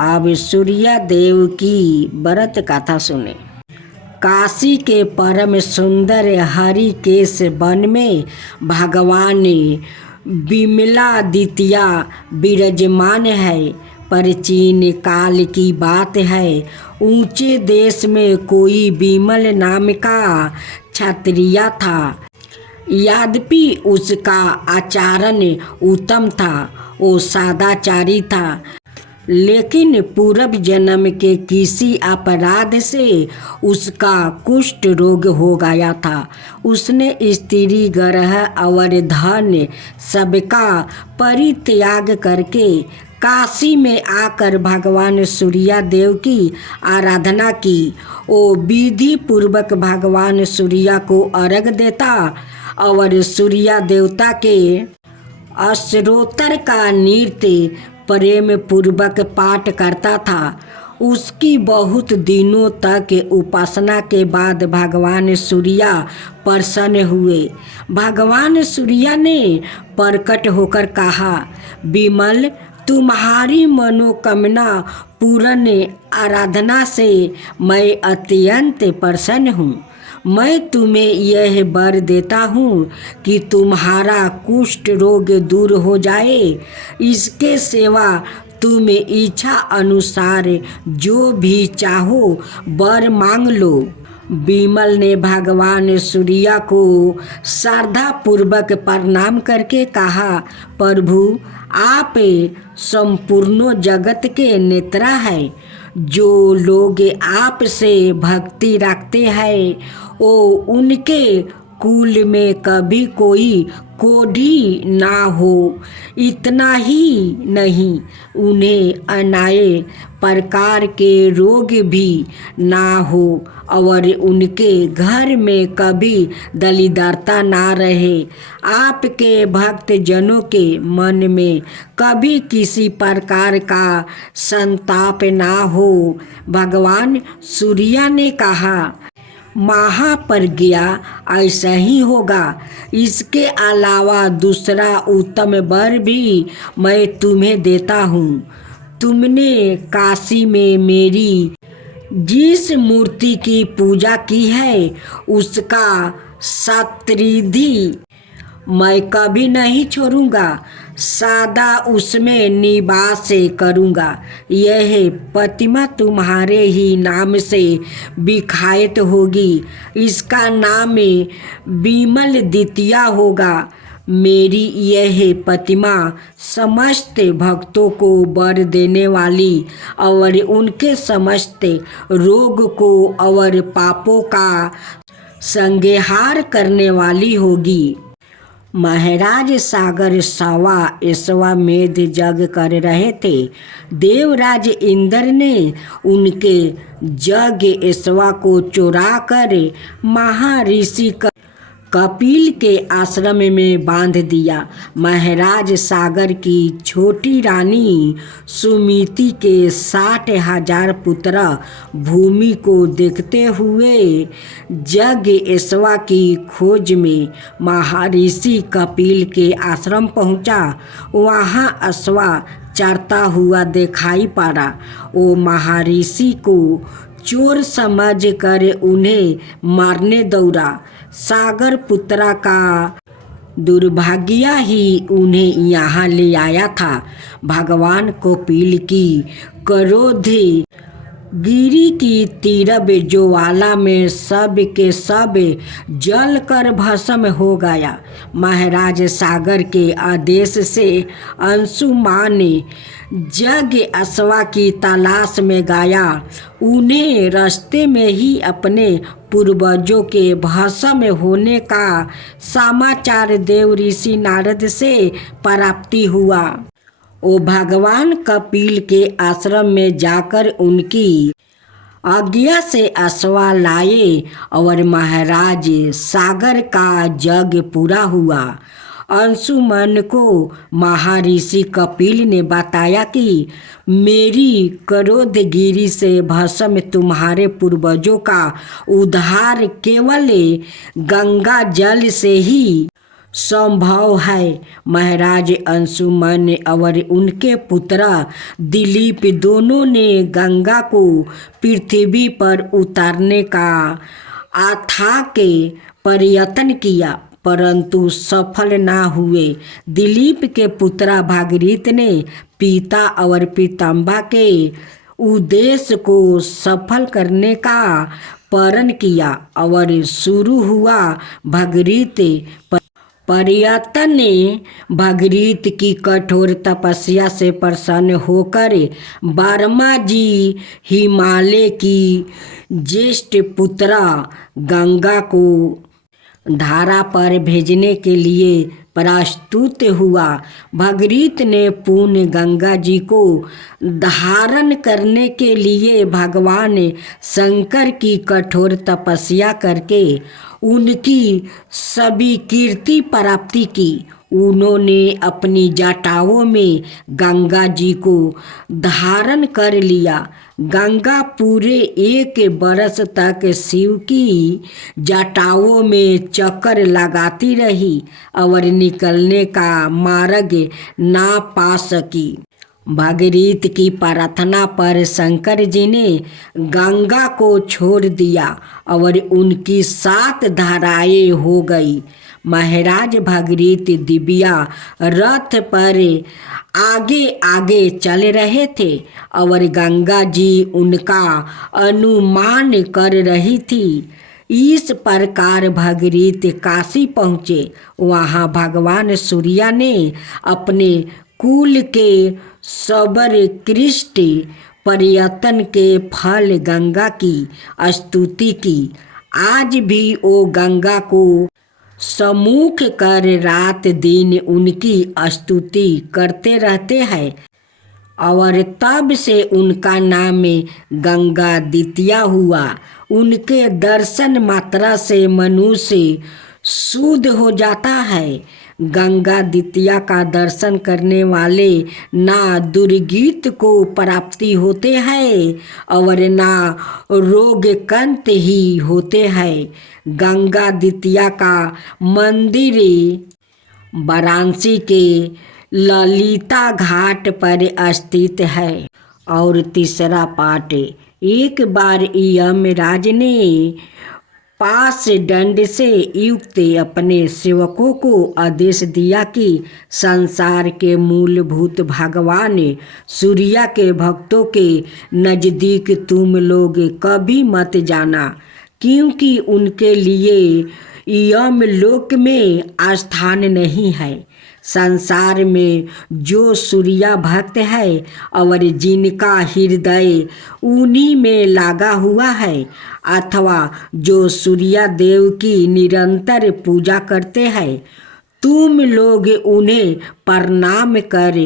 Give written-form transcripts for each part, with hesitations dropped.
अब सूर्या देव की व्रत कथा सुने। काशी के परम सुंदर हरिकेश वन में भगवान विमलादित्य विराजमान है। प्राचीन काल की बात है, ऊंचे देश में कोई विमल नाम का क्षत्रिय था। यद्यपि उसका आचरण उत्तम था, वो सदाचारी था, लेकिन पूर्व जन्म के किसी अपराध से उसका कुष्ठ रोग हो गया था। उसने स्त्री ग्रह और धन सबका परित्याग करके काशी में आकर भगवान सूर्य देव की आराधना की। वो विधि पूर्वक भगवान सूर्य को अर्घ्य देता और सूर्य देवता के स्तोत्र का नृत्य प्रेम पूर्वक पाठ करता था। उसकी बहुत दिनों तक उपासना के बाद भगवान सूर्य प्रसन्न हुए। भगवान सूर्य ने प्रकट होकर कहा, विमल, तुम्हारी मनोकामना पूर्ण आराधना से मैं अत्यंत प्रसन्न हूँ। मैं तुम्हें यह वर देता हूँ कि तुम्हारा कुष्ठ रोग दूर हो जाए। इसके सिवा तुम इच्छा अनुसार जो भी चाहो वर मांग लो। विमल ने भगवान सूर्य को श्रद्धा पूर्वक प्रणाम करके कहा, प्रभु, आप संपूर्ण जगत के नेता हैं। जो लोग आपसे भक्ति रखते हैं वो उनके कुल में कभी कोई कोढ़ी ना हो। इतना ही नहीं, उन्हें अनाय प्रकार के रोग भी ना हो और उनके घर में कभी दरिद्रता ना रहे। आपके भक्त जनों के मन में कभी किसी प्रकार का संताप ना हो। भगवान सूर्य ने कहा, महाप्रज्ञा, ऐसा ही होगा। इसके अलावा दूसरा उत्तम वर भी मैं तुम्हें देता हूँ। तुमने काशी में मेरी जिस मूर्ति की पूजा की है उसका शतरिद्धि मैं कभी नहीं छोड़ूंगा, सदा उसमें निवास करूंगा। यह प्रतिमा तुम्हारे ही नाम से विख्यात होगी। इसका नाम विमलादित्य होगा। मेरी यह प्रतिमा समस्त भक्तों को वर देने वाली और उनके समस्त रोग को और पापों का संहार करने वाली होगी। महाराज सागर सवा अश्वमेध यज्ञ कर रहे थे। देवराज इंद्र ने उनके यज्ञ अश्व को चुरा कर महर्षि कपिल के आश्रम में बांध दिया। महाराज सागर की छोटी रानी सुमिति के 60,000 पुत्र भूमि को देखते हुए यज्ञ अश्व की खोज में महर्षि कपिल के आश्रम पहुंचा। वहां अश्व चरता हुआ दिखाई पड़ा। वो महर्षि को चोर समझ कर उन्हें मारने दौड़ा। सागर पुत्रा का दुर्भाग्य ही उन्हें यहाँ ले आया था। भगवान कपिल की क्रोध गिरी की तीव्र ज्वाला में सब के सब जल कर भस्म हो गया। महाराज सागर के आदेश से अंशुमान यज्ञ अश्व की तलाश में गया। उन्हें रास्ते में ही अपने पूर्वजों के भस्म होने का समाचार देव ऋषि नारद से प्राप्ति हुआ। वो भगवान कपिल के आश्रम में जाकर उनकी आज्ञा से अश्व लाए और महाराज सागर का यज्ञ पूरा हुआ। अंशुमन को महर्षि कपिल ने बताया कि मेरी क्रोधगिरी से भस्म तुम्हारे पूर्वजों का उद्धार केवल गंगा जल से ही संभव है। महाराज अंशुमन और उनके पुत्र दिलीप दोनों ने गंगा को पृथ्वी पर उतारने का अथाक प्रयत्न किया, परंतु सफल ना हुए। दिलीप के पुत्र भागीरथ ने पिता और पितामह के उद्देश्य को सफल करने का प्रण किया और शुरू हुआ भागीरथ प्रयत्न ने भागीरथ की कठोर तपस्या से प्रसन्न होकर वर्मा जी हिमालय की ज्येष्ठ पुत्र गंगा को धारा पर भेजने के लिए प्रस्तुत हुआ। भागीरथ ने पुण्य गंगा जी को धारण करने के लिए भगवान शंकर की कठोर तपस्या करके उनकी सभी कीर्ति प्राप्ति की। उन्होंने अपनी जटाओं में गंगा जी को धारण कर लिया। गंगा पूरे 1 बरस तक शिव की जटाओं में चक्कर लगाती रही और निकलने का मार्ग ना पा सकी। भागीरथ की प्रार्थना पर शंकर जी ने गंगा को छोड़ दिया और उनकी 7 धाराएं हो गई। महाराज भागीरथ दिव्या रथ पर आगे आगे चल रहे थे और गंगा जी उनका अनुमान कर रही थी। इस प्रकार भागीरथ काशी पहुँचे। वहाँ भगवान सूर्य ने अपने कुल के सर्वोत्कृष्ट प्रयत्न के फल गंगा की स्तुति की। आज भी वो गंगा को सम्मुख कर रात दिन उनकी स्तुति करते रहते हैं और तब से उनका नाम गंगादित्य हुआ। उनके दर्शन मात्रा से मनुष्य शुद्ध हो जाता है। गंगादित्य का दर्शन करने वाले ना दुर्गति को प्राप्ति होते हैं और ना रोगकंत ही होते हैं। गंगादित्य का मंदिर वाराणसी के ललिता घाट पर स्थित है। और तीसरा पाठ। एक बार यमराज ने पास दंड से युक्त अपने सेवकों को आदेश दिया कि संसार के मूलभूत भगवान सूर्य के भक्तों के नज़दीक तुम लोग कभी मत जाना, क्योंकि उनके लिए यमलोक में स्थान नहीं है। संसार में जो सूर्य भक्त है और जिनका हृदय उन्हीं में लगा हुआ है, अथवा जो सूर्य देव की निरंतर पूजा करते हैं, तुम लोग उन्हें प्रणाम कर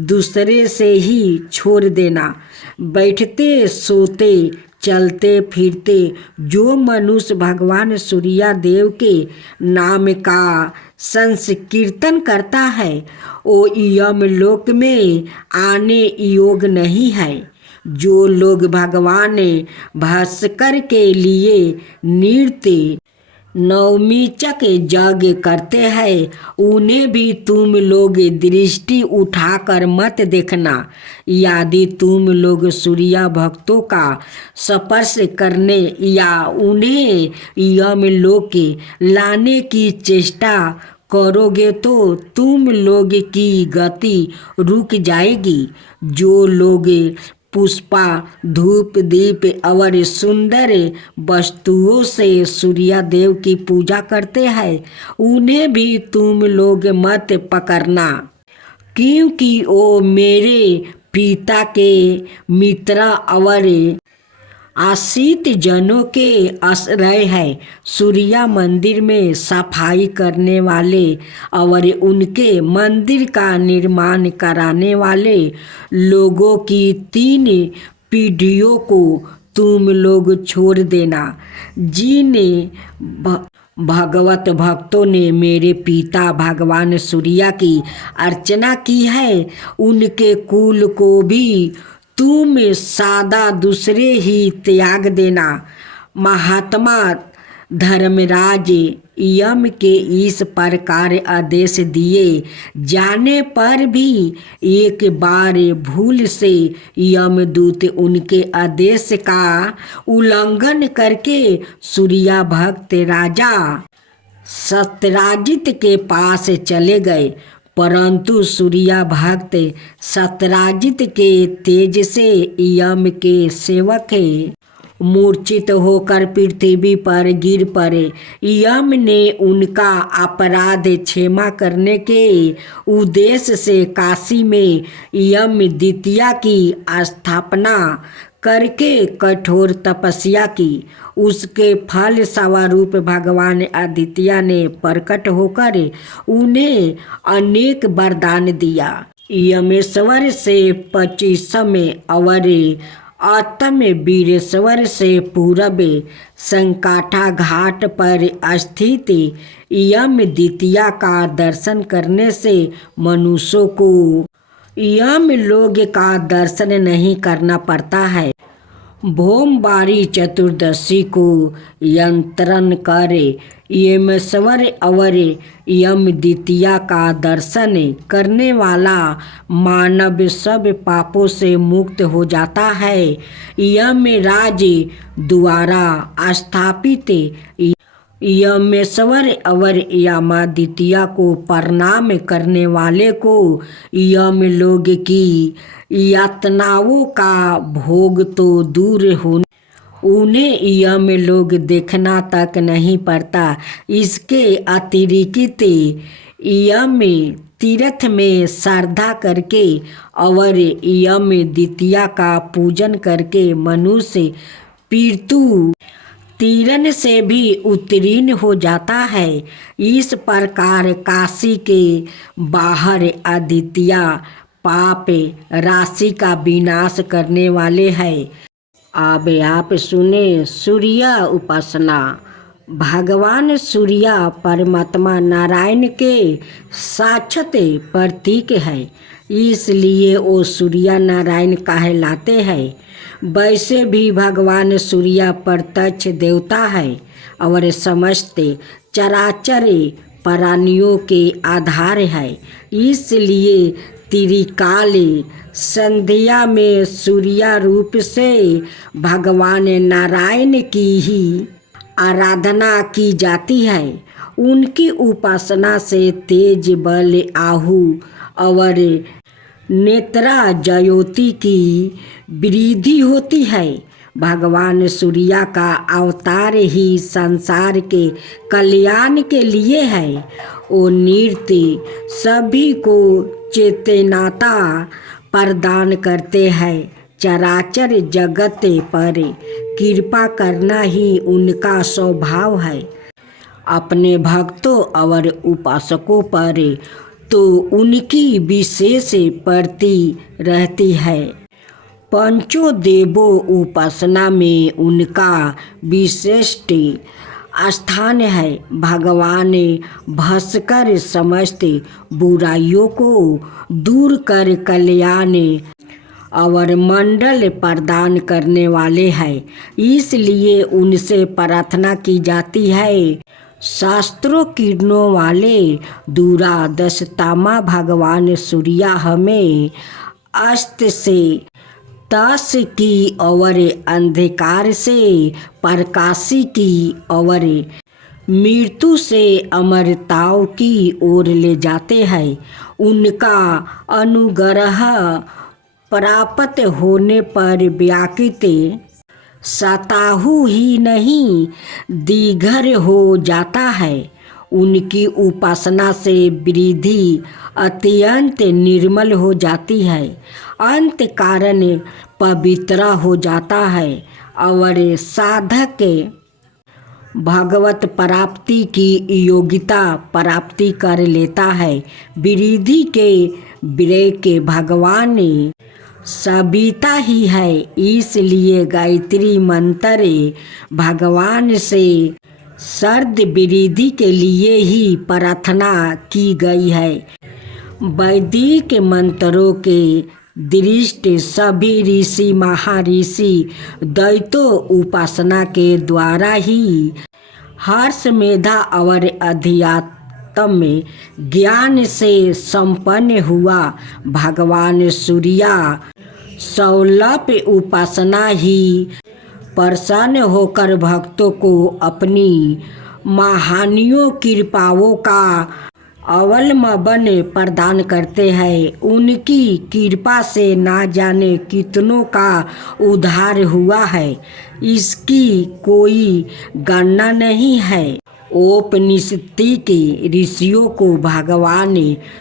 दूसरे से ही छोड़ देना। बैठते सोते चलते फिरते जो मनुष्य भगवान सूर्य देव के नाम का संकीर्तन करता है, वो यमलोक में आने योग्य नहीं है। जो लोग भगवान भास्कर के लिए नृत्य नवमीचक यज्ञ करते हैं, उन्हें भी तुम लोग दृष्टि उठाकर मत देखना। यदि तुम लोग सूर्य भक्तों का स्पर्श करने या उन्हें यमलोक लाने की चेष्टा करोगे तो तुम लोग की गति रुक जाएगी। जो लोग पुष्पा धूप दीप और सुंदर वस्तुओं से सूर्य देव की पूजा करते हैं, उन्हें भी तुम लोग मत पकड़ना, क्योंकि वो मेरे पिता के मित्र और आश्रित जनों के आश्रय है। सूर्य मंदिर में सफाई करने वाले और उनके मंदिर का निर्माण कराने वाले लोगों की 3 पीढ़ियों को तुम लोग छोड़ देना। जिन भगवत भक्तों ने मेरे पिता भगवान सूर्य की अर्चना की है, उनके कुल को भी तुम सादा दूसरे ही त्याग देना। महात्मा धर्मराज यम के इस प्रकार आदेश दिए जाने पर भी एक बार भूल से यमदूत उनके आदेश का उल्लंघन करके सूर्या भक्त राजा सत्यराजित के पास चले गए, परंतु सूर्या भक्त सत्यराजित के तेज से यम के सेवक मूर्छित होकर पृथ्वी पर गिर पड़े। यम ने उनका अपराध क्षमा करने के उद्देश्य से काशी में यम द्वितीया की स्थापना करके कठोर तपस्या की। उसके फल स्वरूप भगवान आदित्य ने प्रकट होकर उन्हें अनेक वरदान दिया। यमेश्वर से 25वें और आत्म वीरेश्वर से पूरब संकाठा घाट पर स्थित यम द्वितीया का दर्शन करने से मनुष्यों को यम लोग का दर्शन नहीं करना पड़ता है। भोमवारी चतुर्दशी को यंत्रण करे यमेश्वर और यम द्वितीया का दर्शन करने वाला मानव सब पापों से मुक्त हो जाता है। यमराज द्वारा स्थापित यमेश्वर और यमादित्य को प्रणाम करने वाले को यम लोग की यातनाओं का भोग तो दूर होने उन्हें यम लोग देखना तक नहीं पड़ता। इसके अतिरिक्त यम तीर्थ में श्रद्धा करके और यम द्वितीया का पूजन करके मनुष्य पीतु तीरन से भी उत्तीर्ण हो जाता है। इस प्रकार काशी के बाहर आदित्य पाप राशि का विनाश करने वाले हैं। अब आप सुने सूर्य उपासना। भगवान सूर्य परमात्मा नारायण के साक्षात प्रतीक है, इसलिए वो सूर्य नारायण कहलाते हैं। वैसे भी भगवान सूर्य प्रत्यक्ष देवता है और समस्त चराचर प्राणियों के आधार है। इसलिए त्रिकाल संध्या में सूर्य रूप से भगवान नारायण की ही आराधना की जाती है। उनकी उपासना से तेज बल आहु और नेत्रा ज्योति की वृद्धि होती है। भगवान सूर्य का अवतार ही संसार के कल्याण के लिए है। वो नृत्य सभी को चेतनाता प्रदान करते हैं। चराचर जगत पर कृपा करना ही उनका स्वभाव है। अपने भक्तों और उपासकों पर तो उनकी विशेष प्रति रहती है। पंचों देवों उपासना में उनका विशिष्ट स्थान है। भगवान भास्कर समस्त बुराइयों को दूर कर कल्याण और मंडल प्रदान करने वाले हैं, इसलिए उनसे प्रार्थना की जाती है। शास्त्रों किरणों वाले दूरादशतामा भगवान सूर्य हमें अस्त से तस की और अंधकार से प्रकाशी की और मृत्यु से अमरताओं की ओर ले जाते हैं। उनका अनुग्रह प्राप्त होने पर व्याकृत सताहु ही नहीं दीघर हो जाता है। उनकी उपासना से वृद्धि अत्यंत निर्मल हो जाती है, अंत कारण पवित्र हो जाता है और साधक भगवत प्राप्ति की योग्यता प्राप्ति कर लेता है। वृद्धि के विरय के भगवान सविता ही है, इसलिए गायत्री मंत्र भगवान से सर्द वृद्धि के लिए ही प्रार्थना की गई है। वैदिक मंत्रों के दृष्टि सभी ऋषि महर्षि दैत्यों उपासना के द्वारा ही हर्ष मेधा और अध्यात्म में ज्ञान से संपन्न हुआ भगवान सूर्या सौलभ उपासना ही प्रसन्न होकर भक्तों को अपनी महानियों कृपाओं का अवलंबन प्रदान करते हैं। उनकी कृपा से ना जाने कितनों का उद्धार हुआ है, इसकी कोई गणना नहीं है। उपनिषद के ऋषियों को भगवान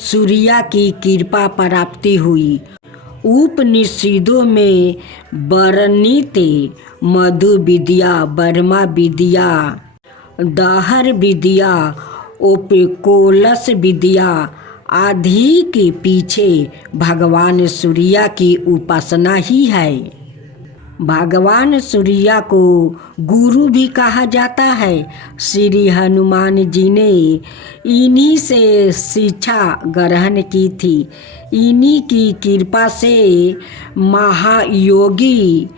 सूर्य की कृपा प्राप्ति हुई। उपनिषदों में वर्णित मधु विद्या, ब्रह्मा विद्या, दहर विद्या, ओपिकोलस विद्या आदि के पीछे भगवान सूर्य की उपासना ही है। भगवान सूर्य को गुरु भी कहा जाता है। श्री हनुमान जी ने इन्हीं से शिक्षा ग्रहण की थी। इन्हीं की कृपा से महायोगी